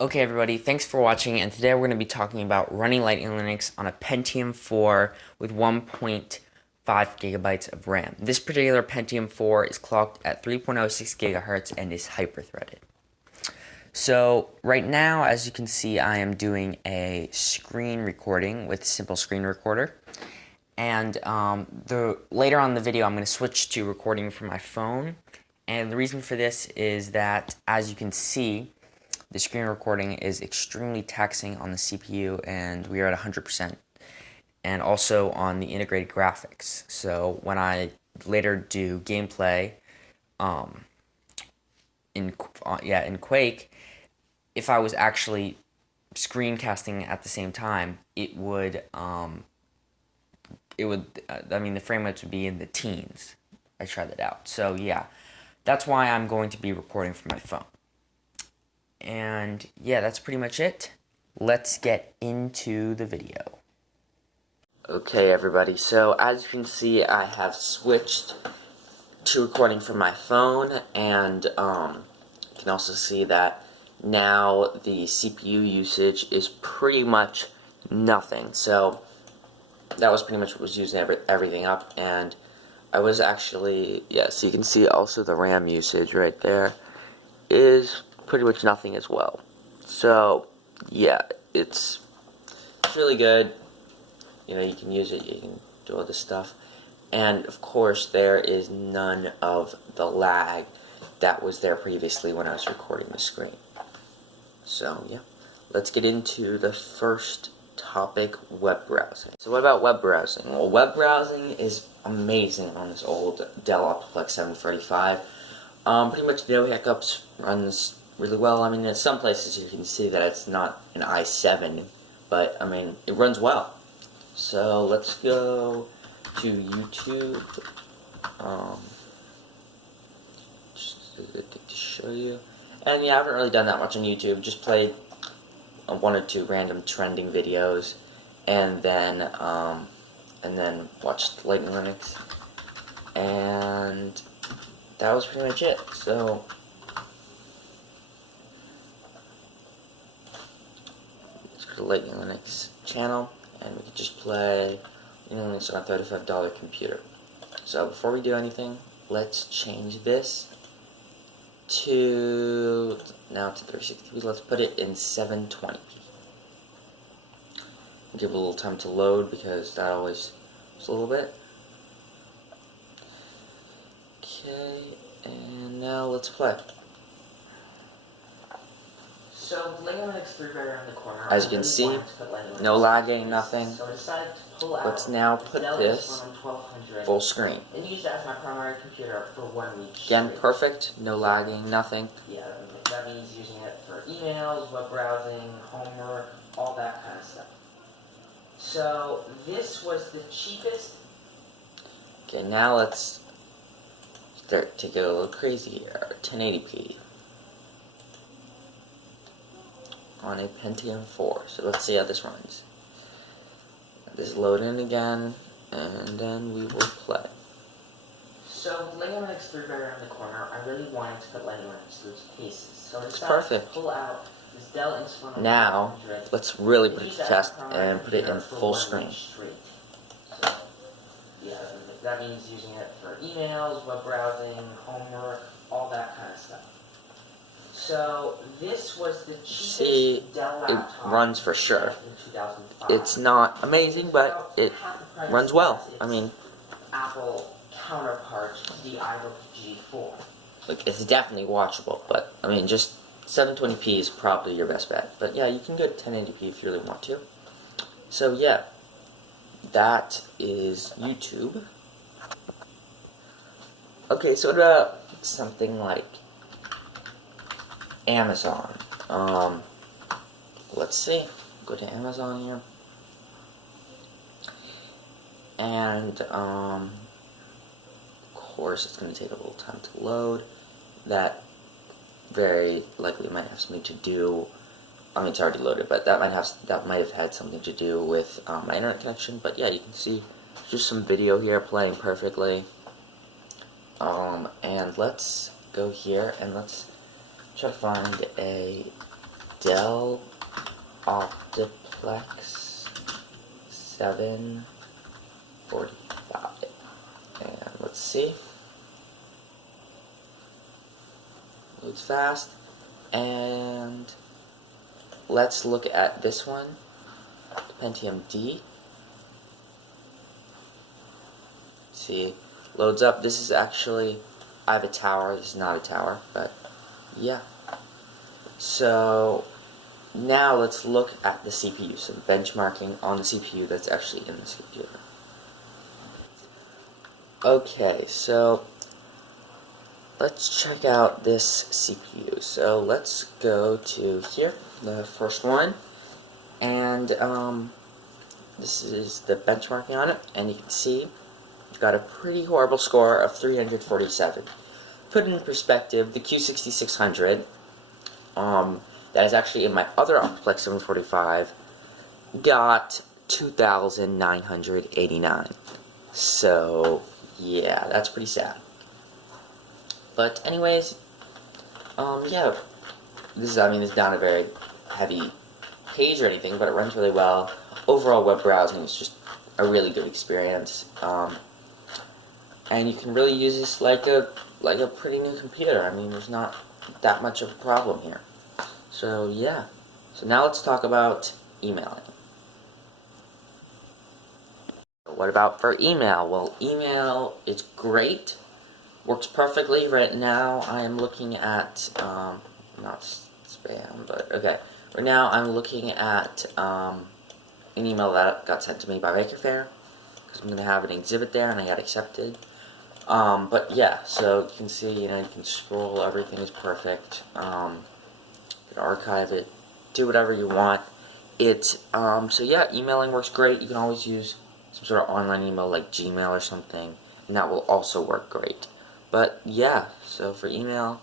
Okay everybody, thanks for watching, and today we're going to be talking about running Lightning Linux on a Pentium 4 with 1.5 gigabytes of RAM. This particular Pentium 4 is clocked at 3.06 gigahertz and is hyper-threaded. So right now, as you can see, I am doing a screen recording with Simple Screen Recorder. And later on in the video, I'm going to switch to recording from my phone. And the reason for this is that, as you can see, the screen recording is extremely taxing on the CPU, and we are at 100%, and also on the integrated graphics. So when I later do gameplay in Quake, if I was actually screencasting at the same time, it would I mean, the frame rates would be in the teens. I tried that out. So yeah, that's why I'm going to be recording from my phone. And yeah, that's pretty much it. Let's get into the video. Okay everybody, so as you can see, I have switched to recording from my phone, and you can also see that now the CPU usage is pretty much nothing. So that was pretty much what was using everything up, and I was actually, yeah, so you can see also the RAM usage right there is pretty much nothing as well. So yeah, it's really good. You know, you can use it, you can do all this stuff, and of course there is none of the lag that was there previously when I was recording the screen. So yeah, let's get into the first topic: web browsing. So what about web browsing? Well, web browsing is amazing on this old Dell Optiplex 735. Pretty much no hiccups, runs really well. I mean, in some places you can see that it's not an i7, but I mean, it runs well. So let's go to YouTube. Just to show you. And yeah, I haven't really done that much on YouTube. Just played one or two random trending videos, and then watched Lightning Linux, and that was pretty much it. So let's go to Lightning Linux channel, and we can just play Lightning Linux on a $35 computer. So before we do anything, let's change this to 360p. Let's put it in 720p. Give it a little time to load, because that always is a little bit. Okay, and now let's play. So Lightning Linux 3 right around the corner. As you can see, no lagging, nothing. So I decided to pull out. Let's now put this full screen. And use that as my primary computer for 1 week. Again, perfect, no lagging, nothing. Yeah, that means using it for emails, web browsing, homework, all that kind of stuff. So this was the cheapest. Okay, now let's start to get a little crazy here. 1080p on a Pentium 4. So let's see how this runs. This is loading again, and then we will play. So Lightning Linux 3 right around the corner. I really wanted to put Lightning Linux through its paces. So it's perfect. Pull out this Dell Inspiron. Now let's really put it to test and put it in full screen. So yeah, that means using it for emails, web browsing, homework, all that kind of stuff. So this was the cheapest Dell laptop. It runs for sure. It's not amazing, but it runs well. I mean, Apple counterpart to the iBook G4. Like, it's definitely watchable, but I mean, just 720p is probably your best bet. But yeah, you can go to 1080p if you really want to. So yeah, that is YouTube. Okay, so what about something like Amazon? Let's see. Go to Amazon here. And of course it's going to take a little time to load. That very likely might have something to do. I mean, it's already loaded, but that might have had something to do with my internet connection. But yeah, you can see just some video here playing perfectly. And let's go here and let's try to find a Dell Optiplex 745. And let's see. Loads fast. And let's look at this one, Pentium D. See, loads up. This is actually, I have a tower. This is not a tower, but yeah. So now let's look at the CPU. So benchmarking on the CPU that's actually in this computer. Okay, so let's check out this CPU. So let's go to here, the first one, and this is the benchmarking on it, and you can see I've got a pretty horrible score of 347. Put it in perspective, the Q6600, that is actually in my other Optiplex 745, got 2,989. So yeah, that's pretty sad. But anyways, yeah, this is, I mean, it's not a very heavy page or anything, but it runs really well. Overall web browsing is just a really good experience. And you can really use this like a pretty new computer. I mean, there's not that much of a problem here. So yeah. So now let's talk about emailing. What about for email? Well, email is great. Works perfectly. Right now I am looking at, not spam, but okay. Right now I'm looking at an email that got sent to me by Maker Faire, because I'm going to have an exhibit there and I got accepted. But yeah, so you can see, you know, you can scroll, everything is perfect. You can archive it, do whatever you want. So yeah, emailing works great. You can always use some sort of online email like Gmail or something, and that will also work great. But yeah, so for email,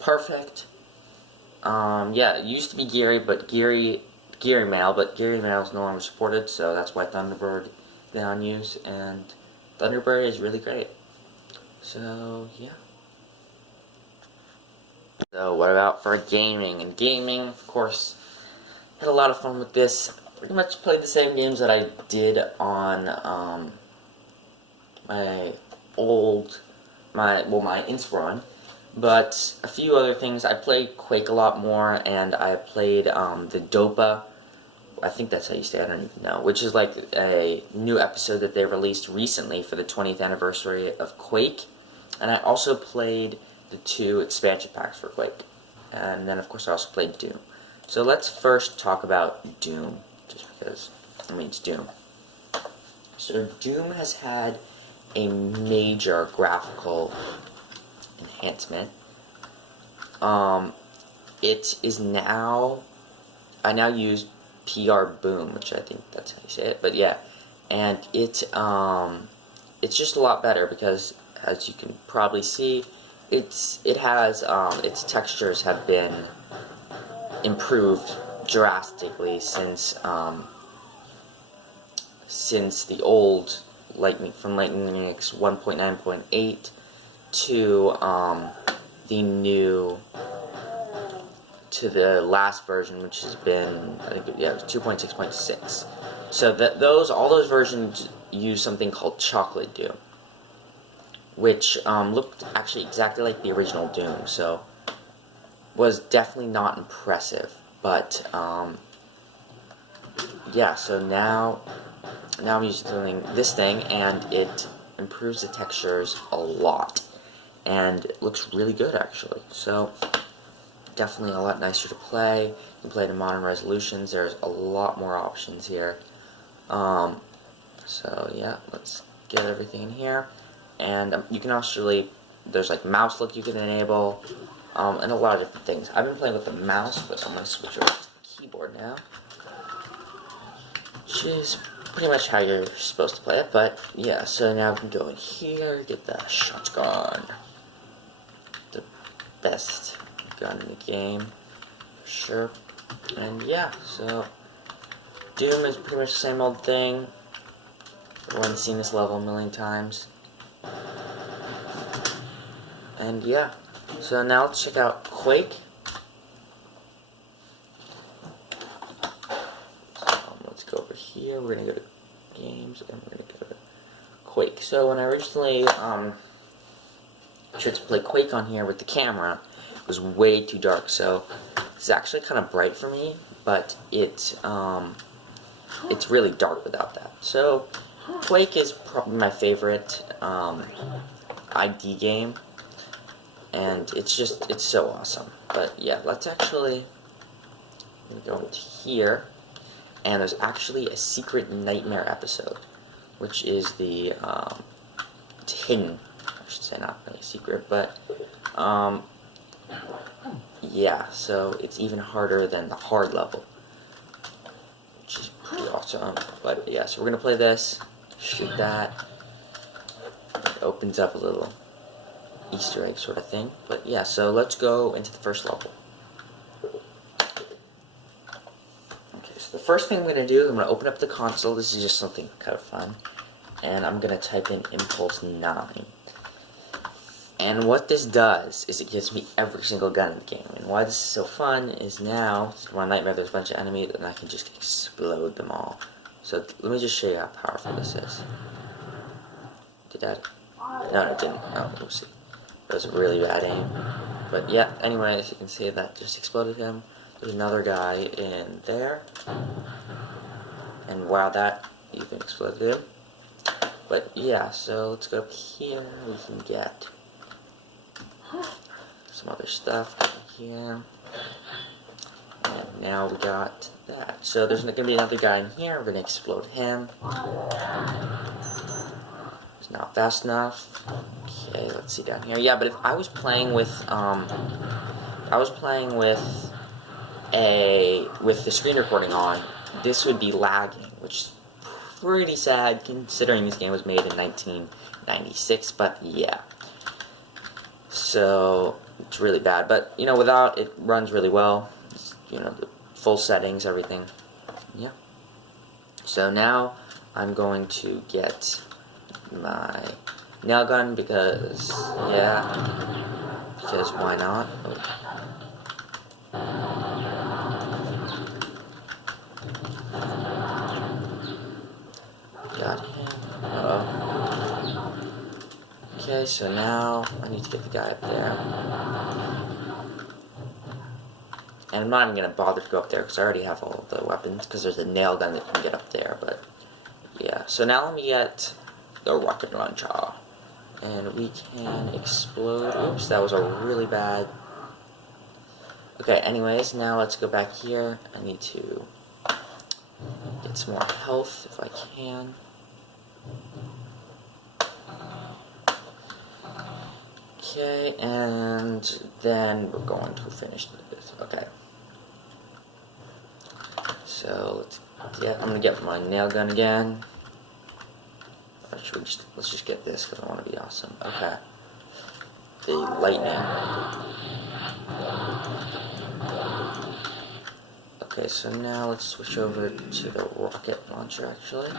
perfect. Yeah, it used to be Geary, but Geary Mail, but Geary Mail is no longer supported, so that's why Thunderbird is on use, and Thunderbird is really great. So yeah. So what about for gaming? And gaming, of course, had a lot of fun with this. Pretty much played the same games that I did on my Inspiron, but a few other things. I played Quake a lot more, and I played the DOPA, I think that's how you say it, I don't even know, which is like a new episode that they released recently for the 20th anniversary of Quake, and I also played the 2 expansion packs for Quake, and then of course I also played Doom. So let's first talk about Doom, just because, I mean, it's Doom. So Doom has had a major graphical enhancement. It is now, I now use PR Boom, which I think that's how you say it, but yeah, and it's just a lot better because, as you can probably see, its textures have been improved drastically since the old Lightning Linux 1.9.8 to the last version, which has been, I think, yeah, it was 2.6.6. So all those versions use something called Chocolate Doom, which looked actually exactly like the original Doom, so was definitely not impressive. But yeah, so now I'm using this thing, and it improves the textures a lot, and it looks really good actually. So definitely a lot nicer to play. You can play it in modern resolutions. There's a lot more options here. So yeah, let's get everything in here, and you can actually, there's like mouse look you can enable, and a lot of different things. I've been playing with the mouse, but I'm going to switch over to the keyboard now, which is pretty much how you're supposed to play it. But yeah, so now we can go in here, get the shotgun, the best gun in the game, for sure. And yeah, so Doom is pretty much the same old thing. Everyone's seen this level a million times. And yeah, so now let's check out Quake. here, we're gonna go to games, and we're gonna go to Quake. So when I originally tried to play Quake on here with the camera, it was way too dark. So it's actually kind of bright for me, but it's really dark without that. So Quake is probably my favorite ID game, and it's so awesome. But yeah, let's actually go into here, and there's actually a secret nightmare episode, which is the it's hidden, I should say, not really secret, but yeah, so it's even harder than the hard level, which is pretty awesome. But yeah, so we're gonna play this, shoot that. It opens up a little Easter egg sort of thing. But yeah, so let's go into the first level. Okay, so the first thing I'm gonna do is I'm gonna open up the console. This is just something kind of fun, and I'm gonna type in Impulse 9. And what this does is it gives me every single gun in the game. And why this is so fun is now, my nightmare, there's a bunch of enemies, and I can just explode them all. So let me just show you how powerful this is. Did that? No, it didn't. Oh, we'll see. That was a really bad aim. But yeah, anyway, as you can see, that just exploded him. There's another guy in there. And wow, that even exploded him. But yeah, so let's go up here. We can get some other stuff over here. And now we got that. So there's going to be another guy in here. We're going to explode him. It's not fast enough. Okay, let's see down here. Yeah, but if I was playing with with the screen recording on, this would be lagging, which is pretty sad considering this game was made in 1996. But yeah, so it's really bad. But you know, without it runs really well. It's, you know, the full settings, everything. Yeah. So now I'm going to get my nail gun because why not? Got him. Okay, so now I need to get the guy up there. And I'm not even going to bother to go up there because I already have all of the weapons, because there's a nail gun that can get up there. But yeah, so now let me get the rocket launcher. And we can explode. Oops, that was a really bad. Okay, anyways, now let's go back here. I need to get some more health if I can. Okay, and then we're going to finish this. Okay. So I'm gonna get my nail gun again. Let's just get this because I want to be awesome. Okay. The lightning. Okay, so now let's switch over to the rocket launcher actually,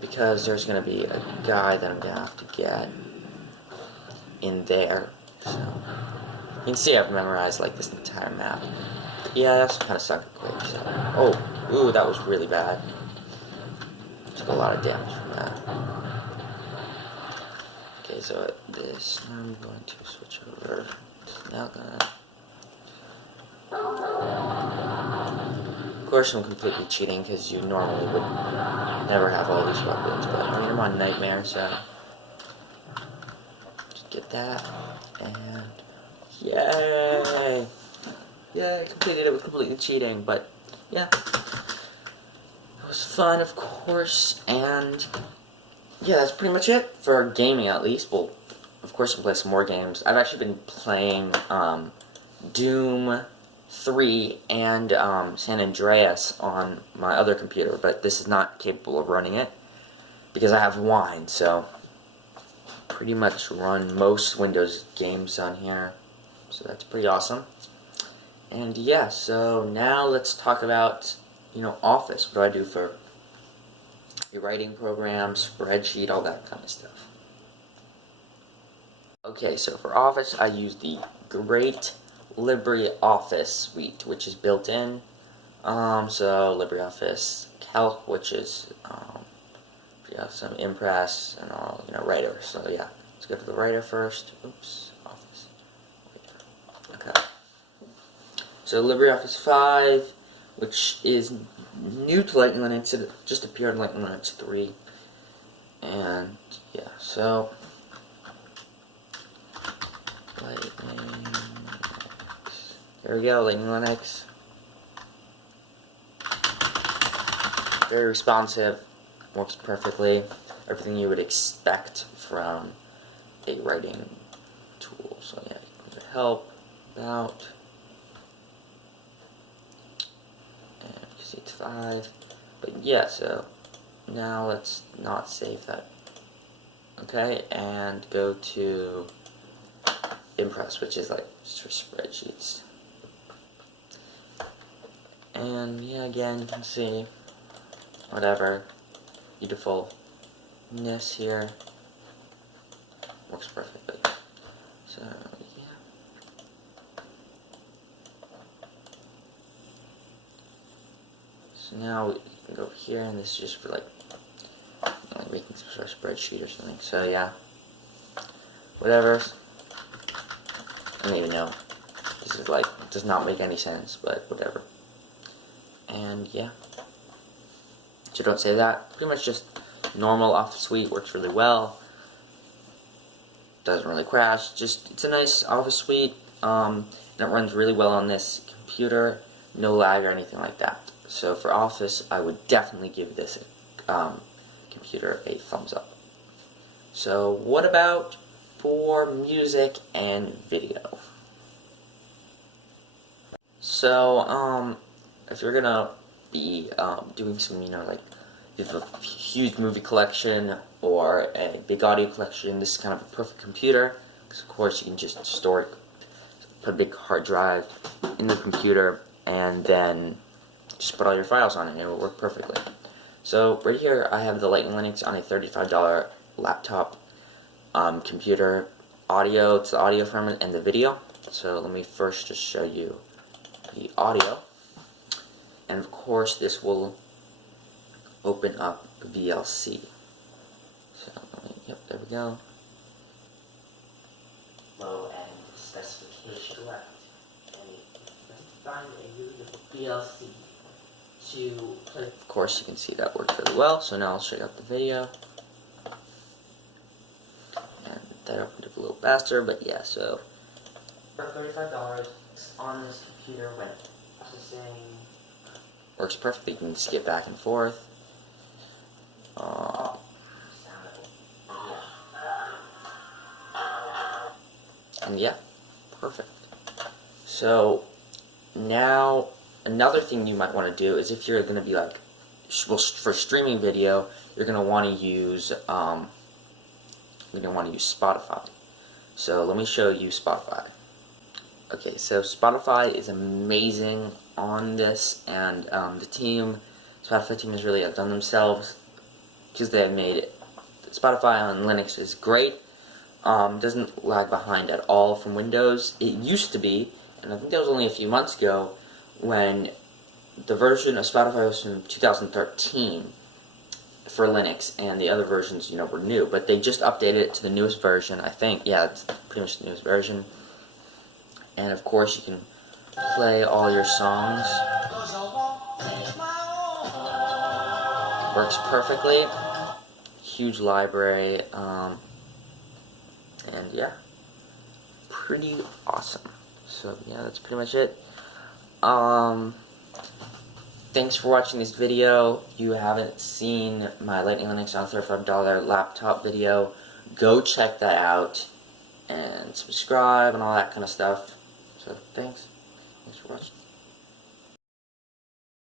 because there's gonna be a guy that I'm gonna have to get in there. So you can see I've memorized like this entire map. Yeah, I also kind of suck at Quake. So ooh, that was really bad. Took a lot of damage from that. Okay, so at this, now I'm going to switch over to nail gun. Of course, I'm completely cheating because you normally would never have all these weapons, but I mean, I'm on Nightmare, so just get that, and yay! Yeah, I completed it with completely cheating, but yeah. It was fun, of course, and yeah, that's pretty much it for gaming, at least. Well, of course, I'll play some more games. I've actually been playing Doom 3 and San Andreas on my other computer, but this is not capable of running it because I have Wine, so pretty much run most Windows games on here, so that's pretty awesome. And yeah, so now let's talk about, you know, Office. What do I do for your writing program, spreadsheet, all that kind of stuff. Okay, so for Office, I use the Great LibreOffice suite, which is built in. So LibreOffice help, which is some Impress and all, writer. So yeah, let's go to the writer first. Oops, Office. Okay. So LibreOffice 5, which is new to Lightning Linux. It just appeared in Lightning Linux 3. And yeah, so Lightning Linux. There we go, Lightning Linux. Very responsive, works perfectly. Everything you would expect from a writing tool. So yeah, you can help, about, and you can see it's 5. But yeah, so now let's not save that. Okay, and go to Impress, which is like just for spreadsheets. And yeah, again, you can see whatever beautifulness here. Works perfectly. So yeah. So now you can go over here, and this is just for like making some sort of spreadsheet or something. So yeah, whatever. I don't even know. This is like does not make any sense, but whatever. And yeah. So don't say that. Pretty much just normal Office Suite, works really well. Doesn't really crash. Just it's a nice Office Suite. And it runs really well on this computer. No lag or anything like that. So for Office, I would definitely give this computer a thumbs up. So what about for music and video? So if you're gonna be doing some, like if you have a huge movie collection or a big audio collection, this is kind of a perfect computer, because of course you can just store it, put a big hard drive in the computer, and then just put all your files on it and it will work perfectly. So right here I have the Lightning Linux on a $35 laptop computer. Audio, it's the audio from it and the video. So let me first just show you the audio. And of course this will open up VLC. So yep, there we go. Low end specification left. And you can find a really good VLC to play. Of course you can see that works really well. So now I'll show you out the video. And that opened up a little faster, but yeah, so for $35 on this computer when processing works perfectly. You can skip back and forth. And yeah, perfect. So now another thing you might want to do is if you're going to be like, well, for streaming video, you're going to want to use Spotify. So let me show you Spotify. Okay, so Spotify is amazing on this, and the Spotify team has really outdone themselves because they have made it. Spotify on Linux is great. Doesn't lag behind at all from Windows. It used to be, and I think that was only a few months ago, when the version of Spotify was from 2013 for Linux, and the other versions, were new. But they just updated it to the newest version, I think. Yeah, it's pretty much the newest version. And of course, you can play all your songs. Works perfectly. Huge library. And yeah, pretty awesome. So yeah, that's pretty much it. Thanks for watching this video. If you haven't seen my Lightning Linux on $35 laptop video, go check that out and subscribe and all that kind of stuff. So thanks for watching.